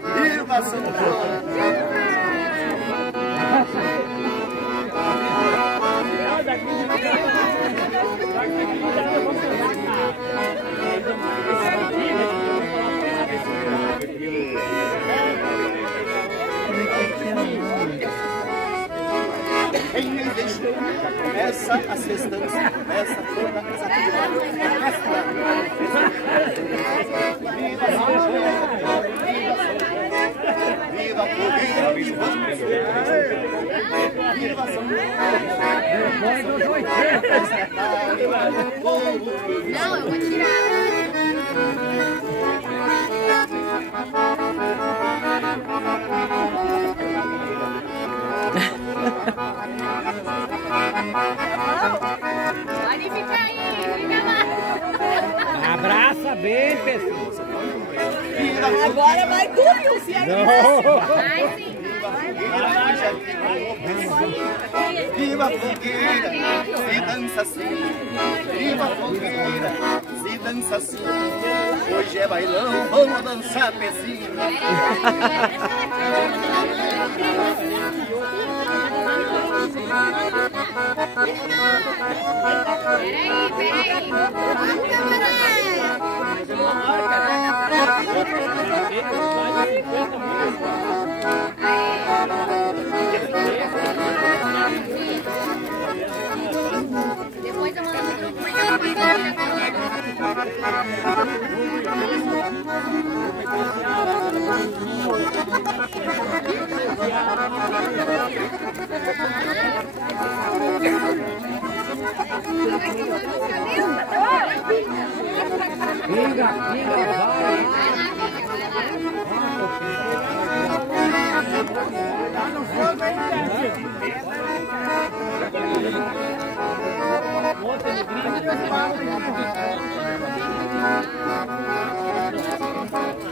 Viva São João! Quem me deixou, começa a festança, começa toda essa atividade. Viva São João! Viva a fogueira! Viva São João! Não, eu vou tirar. Pode ficar aí, fica lá. Abraça bem, pessoal. Agora vai tudo, se Vai sim. Viva a fogueira, se dança assim. Viva a fogueira, se dança assim. Hoje é bailão, vamos dançar pezinho. Peraí. Depois eu mando no grupo, porque ela vai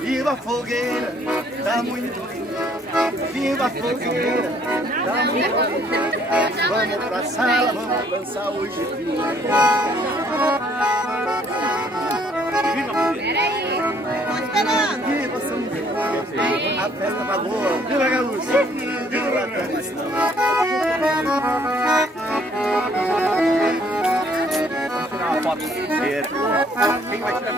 Viva a fogueira, tá muito lindo. Viva a fogueira, tá muito lindo. Vamos pra sala, vamos dançar hoje. Peraí. Viva São João, a festa tá boa. Viva Gaúcho, viva a tradição. Tirar uma foto inteira. Quem vai tirar?